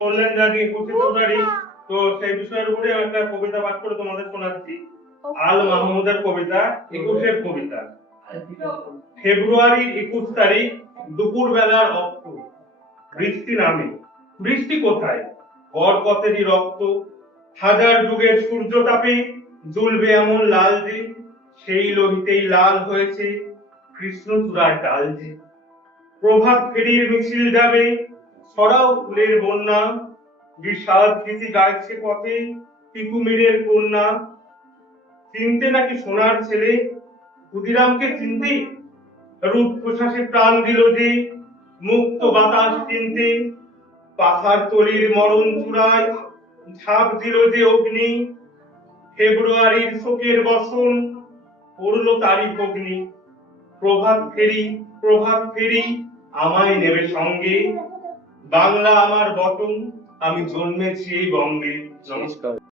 বললেন যে আজকে 21শে ফেব্রুয়ারি, তো সেই বিষয়ের উপরে একটা কবিতা পাঠ করে তোমাদের শোনাচ্ছি। আল মাহমুদের কবিতা, 21-এর কবিতা। ফেব্রুয়ারির 21 তারিখ দুপুর বেলার অক্ত, বৃষ্টি নামে। বৃষ্টি কোথায়? বরকতেরই রক্ত। হাজার যুগের সূর্য তাপে জ্বলবে এমন লাল যে, সেই লোহিতেই লাল হয়েছে কৃষ্ণচূড়ার ডাল যে। প্রভাত ফেরির মিছিল যাবে, ছড়াও ফুলের বন্যা, বিষাদ গীতি গাইছে পথে তিতুমিরের কন্যা। চিনতে নাকি সোনার ছেলে, ক্ষুদিরামকে চিনতে? রূপশ্বাসে প্রাণ দিল যে, মুক্ত বাতাস চিনতে। পাহাড় তলির মরণ চূড়ায় ঝাঁপ দিল যে অগ্নি, ফেব্রুয়ারির শোকের বসন পড়ল তারই অগ্নি। প্রভাত ফেরি, প্রভাত ফেরি, আমায় নেবে সঙ্গে, বাংলা আমার বটন, আমি জন্মেছি এই বঙ্গে। নমস্কার।